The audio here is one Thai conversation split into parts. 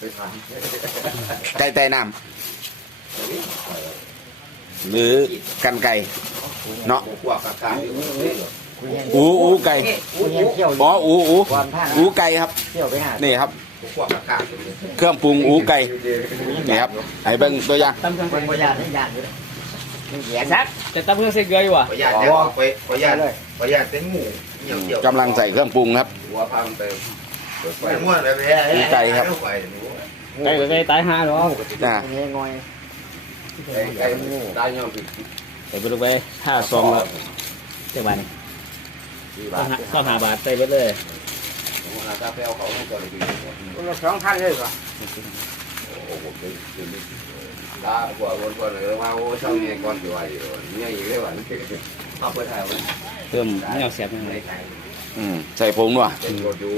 ไปทานไก่ไต่น้ำหรือกันไก่เนาะพวกกากาอยู่อูอูไก่กูยังเที่ยวอ๋ออูอูก่อนผ้าอูไก่ครับเที่ยวไปหานี่ครับพวกกากาอยู่เครื่องปรุงอูไก่นี่ครับไอ้เบิ้งตัวอย่างตำเครื่องคนประหยัดให้ยานอยู่เลยนี่แยนซักจะตำเครื่องใส่เกลืออยู่วะขออนุญาตเนี่ยไปขออนุญาตขออนุญาตเป็นหมูเหี่ยวเกี่ยวกำลังใส่เครื่องปรุงครับหัวพังไปไปม้วน ไปแพ้ไก่ครับไก่กับไก่ตายห่าหรออ่าเงี้ยงอยไก่ไก่ได้ยังผิดใส่ไปลงไปห้าซองแล้วเจ็ดวันสี่ก็บาทหาก็หาบาทใส่ไปเลยผมหาตาไปเอาเขาให้ก่อนเลยคนละสองพันเลยป่ะโอ้โหเป็นตาหัววนก่อนเลยว่าโอ้ช่างนี้ก่อนอยู่ไว้อยู่เนี่ยอีกแล้ววันมาเปิดถ่ายไว้เพิ่มไม่เอาเสียบยังไงอืมใส่ผงนัวเป็นรถอยู่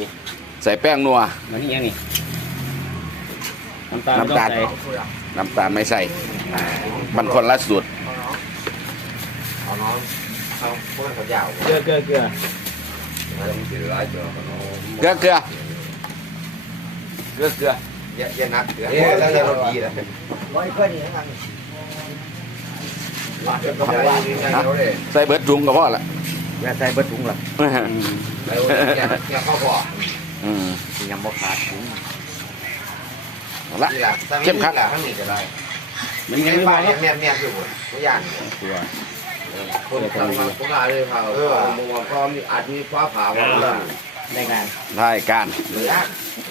ใส่แป้งนัวมาที่ยังนี่น้ำตาลน้ำตาลต้องใส่น้ำตาลไม่ใส่ มันคนละสูตรเอาน้องเอาพวกเขายาวเกลือเกลือเกลือแล้วมันสิร้ายตัวเขาเกลือเกลือเกลือเกลือเยอะนักเอ๊ะแล้วเราดีแล้วร้อยคนนี่ทั้งนั้นก็ได้ยังไงเขาเลยใส่เบิร์ดจุงก็พอละอย่าใส่เบิดถุงหรอกแล้วเนี่ยเขาบอก อืมยังบ่ขาดถุงเอาละ เข้มขัดข้งนี้ก็ได้มันยังไม่บ้าเนี่ยแม่แม่อยู่หมดทุกอย่างตัว คนทำมาคนมาเลยเขาเออมัวก็มีอาจมีฟ้าผ่าว่าเรื่องได้งานได้การหรือยาก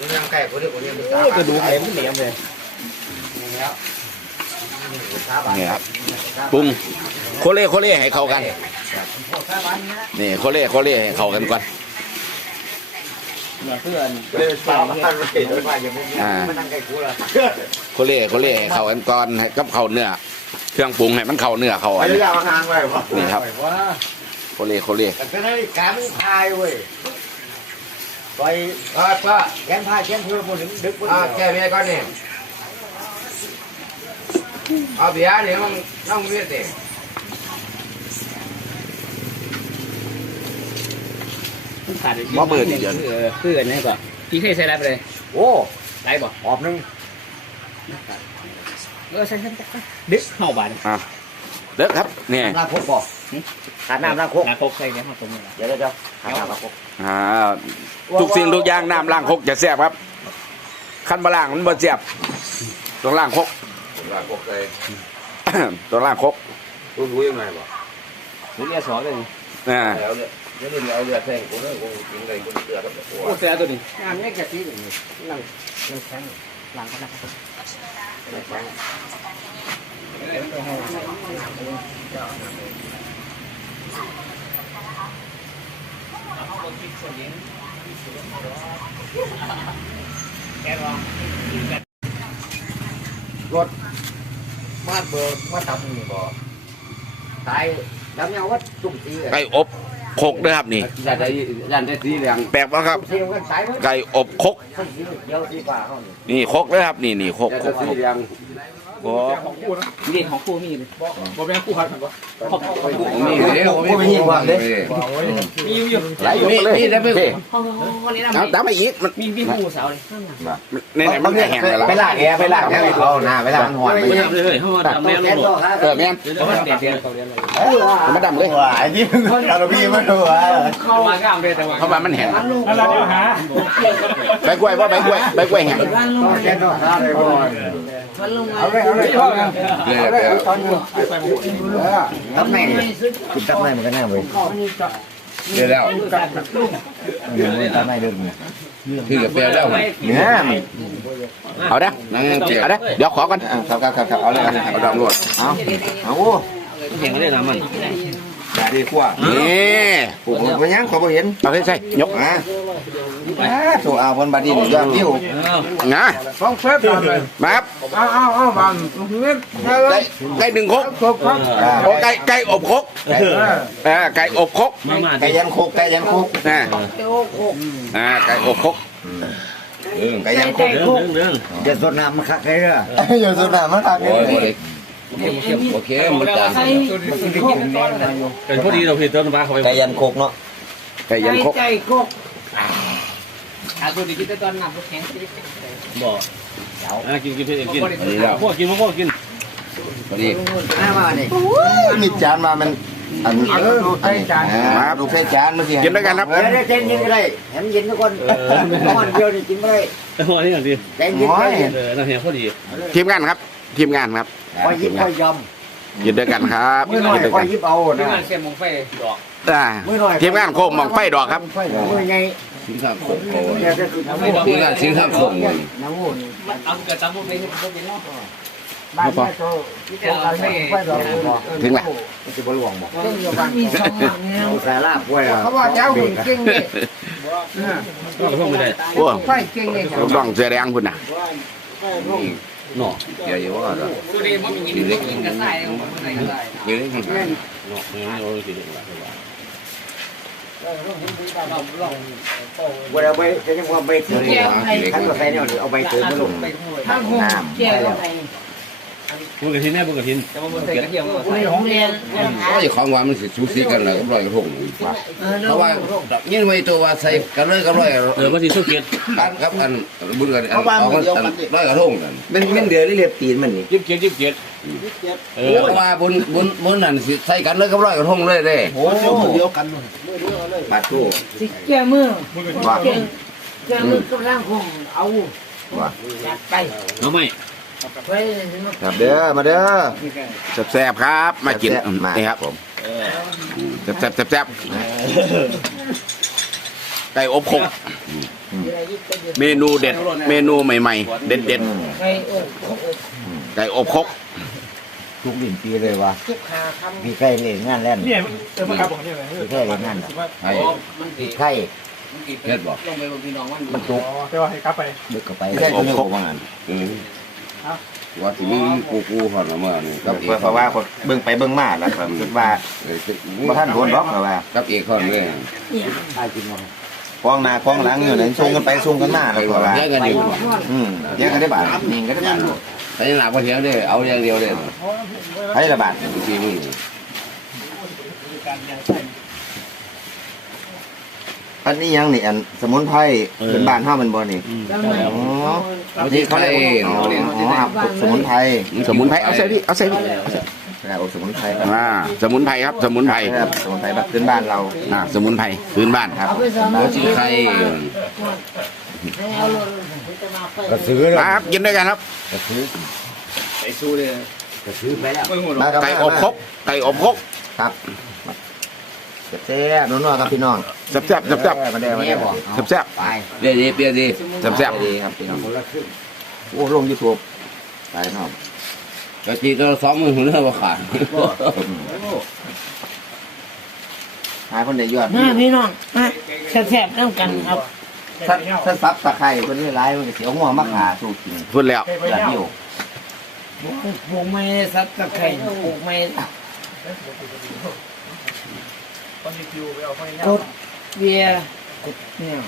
เรื่องใกล้คนนี้คนนี้มันโอ้กระดูกเหลวมันเหลวเลยนี่ครับปรุงโคเล่โคเล่ให้เข้ากันนี่โคเล่โคเล่ให้เข้ากันก่อน เหมือนเพื่อนเลยฟ้าผ่าเลยด้วยว่าอย่างนี้อ่ามันนั่งใกล้กูละโคเล่โคเล่ให้เขากันก่อนให้กับเขาเนื้อเครื่องปรุงให้มันเข้าเนื้อเขาอันเรื่นี้อยๆทางไปวะนี่ครับว่าโคเล่โคเล่แต่เป็นนาฬิกามันพายเว้ยไปอ่าป้าแขนพายแขนเพื่อคนถึงดึกคนอ่าเดีแกเมียก่อนเนี่ยเอาเบียร์เนี่ยมันต้องเบียร์เต็มมันขาด บ่เบิดอีกเดือนเออเพื่อนนี่ก็พี่เคยใส่ได้ไปเลยโอ้ได้บ่หอบหนึงเออใส่ใส่ใส่ดึกเข้าบานอะเด้อครับนี่น้ำโคกบ่ขาดน้ำน้ำโคกนาคกใส่เนี่ยเข้าตรงนี้เดี๋ยวเดี๋ยวเดี๋ยวขาดน้ำน้ำโคกอ่าทุกสิ่งทุกอย่างน้ำล้างคกจะแซ่บครับขั้นบะล่างมันบ่แซ่บต้องล้างคกผมรักพวกเลยต้องล้างคกรู้รู้ยังไงบ่นี่เรียกสอนเลยอ่าแล้วเนี่ย เดี๋ยวนี้เอาเรือแทงกูเลยกูกินเลยกูเกลือกับตัวโอ้เสียตัวนี้น้ำนี่กะทิอย่างนี้นั่งนั่งแข็งหลังก็ได้มาเบิกมาทำนี่บ่ตายแล้วเนี่ยว่าจุ่มตีไก่อบ คกด้วยครับนี่ยันได้ยันได้สีเหลืองแปลกปะครับเสียวกันตายมั้ยไก่อบคกสีเขียวสีฟ้าเขานี่นี่คกด้วยครับนี่นี่คกยันคได้ก สีคกเหลืองโอ้เรียนของครูมีเลยบ่เป็นคู่พันกันปะของนี่เดี๋ยมไม่ยิงควาเด้มีอยู่อยู่ไหลยกมาเลยนี่ได้ไหมเฮ้ห้อเอาตามมาอีกมันมีมีครูสาวเลยในไหนมันแห้งเลยล่ะไปลากแอร์ไปลากแอร์เขาหน้าไปลากมันหอนไม่ทำเลยห้องดำแม่ลูกเออแม่เดี๋ยวมันเด็ดเดียวมาดำเลยไอ้นี่มันเราพี่มันดูอะเข้ามาก้ามเลยแต่ว่าเพราะว่ามันแห้งนั่นเดี๋ยวหาใบกล้วยว่าใบกล้วยใบกล้วยแห้งแค่ตัวขาเลยบ่เอาเลยเลยตับในกินตับในมันก็น่าเว้ยเดี๋ยวแล้วตับในเดิมคือกับเปรี้ยวแล้วเนี่ยเอาเด้อนั่งเจียเอาเด้อเดี๋ยวขอกันครับครับครับเอาเลยเอาดำรวดเอาเอาโอ้เห็นก็ได้นะมันดีขั้วนี่ผมไม่ยังขอบ่เห็นเอาใส่ใส่ยกอะ โซอาคนบัดนี้ยอดวิวนะสองเฟสกันเลยมาครับเอาเอาเอาบันนี่ไก่ไก่หนึ่งคกครบครับโอ้ไก่ไก่อบคกเออไก่อบคกมามาไก่ยันคุกไก่ยันคุกนะอ่าไก่อบคกไก่ยันคุกเรื่องเรื่องเดี๋ยวสดน้ำมันคักเลยอะอยู่สุดหน้ามันทักเลยโอเคมันจางเป็นพอดีเราผิดต้นมาเขาไปไก่ยันคุกเนาะไก่ยันคก อาตัวนี้คิดตอนนับแข็งบอกอะกินกินเพื่อนกินนี่แล้วพวกกินพวกกินพอดีมามาเนี่ยมีจานมามันอันเออใส่จานมาดูเพชรจานมาสิกินด้วยกันครับเดี๋ยวได้เย็นยินก็ได้เห็นเย็นทุกคนนอนเดียวนี่กินไม่ได้แต่หัวนี่อย่างดีใจเย็นใจเย็นเออนั่นเห็นพอดีทีมงานครับ ทีมงานครับคอยยิบคอยยกินด้วยกันครับำมือหน่อยกินด้วยคอกัยนยิบเอาที่นะงานเสียมงไฟดอกอ่ามือหน่อยทีมงานโคมมองไฟดอกครับมือไง สินค้าโคกโคเนี่ยจะคือน้ำมูนี่ก็สินค้าโคกเลยน้ำมูนี่เอากระจังพวกนี้ให้พวกนี้เนาะบ้านแม่โตเจ้าการไม่ค่อยดอกถึงละมันจะบหลวงบอกมีสองสาลาป่วยอะเขาว่าเจ้าหุ่นเก่งเลยวกไม่ได้โอ้ไฟเก่งเลยลูกน้องเสื้อแดงคุณน่ะหน่อเดี๋ยวอยู่ว่าตัวนี้มันได้กินกันได้ของมันได้ได้เดี๋ยวนี้หน่ไม่ไม่โอ้กิน ละเวลาไปจะยังว่าใบถือท่านก็ใส่เนี่ยเอาใบถือมาลงทั้ง ห้องแก่แล้วไงพวกกระทินแน่พวกกระทินแต่ว่ามันใส่กระเทียมก็ในห้องเรียนก็อย่าของว่ามันสิสูสีกันแล้วก็ร้อยกระทงเพราะว่ายิ่งไว้ตัวว่าใส่กันเลยก็ร้อยเออว่าที่สุเกียรกันครับอันบุญกันอันเอามันร้อยกระทงนั่นมันมันเดือดเรียบตีนมันนี่ยิบเกียรยิบเกียรเออเพราะว่าบุญบุญบุญนั่นสิใส่กันเลยก็ร้อยกระทงเลยเด้โอ้เดียวกันบาดตู้สิแก่มือว่าแก่แก่มือกำลังคงเอาจัดไปเอาไหมไป ครับเด้อมาเด้อแซ่บๆครับ มากินนี่ครับผมแซ่บๆแซ่บๆไก่อบคงเมนูเด็ด เมนูใหม่ๆ เด็ดไปโอ้ๆไก่อบคกทุกดินปีเลยว่ะเก็บขาคพี่ไข่เล่นงานแล่นเนี่ยเออมาครับผมเนี่ยพี่ไข่เล่นงานให้มันติพี่ไข่มันติเฮ็ดบ่ลงไปบนพี่น้องมันมันตุกแต่ว่าให้กลับไปดึกเข้าไปแค่ตัวนึงของงานอืม ว่าสิมีกูกูฮอดมานี่กับเอกเพราะว่าเบิ่งไปเบิ่งมาแล้วครับคิดว่าบ่ทันโดนดอกว่ากับเอกฮอดเลยใช่กินมั้งคล้องหน้าคล้องหลังอยู่นั่นส่งกันไปส่งกันมาแล้วก็ว่าแยกกันอยู่บ่อืมแยกกันได้บาทนี่ก็ได้บาทแต่ยังหลักบ่เถียงเด้เอาอย่างเดียวเด้ให้ละบาททีมึง อันนี้ยังนี่อันสมุนไพรเป็นบ้านเฮามันบ่นี่ำอ๋อนี่เขาเรียกอ๋อครับสมุนไพรสมุนไพรเอาใส่ดิเอาใส่ดิครับสมุนไพรอ่าสมุนไพรครับ สมุนไพรครับสมุนไพรแบบพื้นบ้านเราอ่าสมุนไพรพื้นบ้านครับเอาไปสอนบ่สิใครให้เอาลงจะมาไปก็ซื้อมาครับกินด้วยกันครับก็ซื้อไปสู้เลยก็ซื้อไปแล้วมาไก่อบครกไก่อบครกครับ แซ่บนัวๆครับพี่น้องแซ่บแซ่บแซ่บแซ่บมาเด้อมาเด้อแซ่บแซ่บไปเปียดีเปียดีแซ่บแซ่บดีครับพี่น้องคนละครึ่งโอ้ลงยูทูบไปน้องกะทิก็สองมือหัวเรือบ่ขาดหาคนได้ยอดมาพี่น้องมาแซ่บๆน้ำกันครับถ้าถ้าซับตะไคร้คนนี้ร้ายมันก็เสียวหัวมะขาสู้กินพูดแล้วยอดวิวปลูกไม่ซับตะไคร้ปลูกไม่ กดเบียร์ กดเนี่ย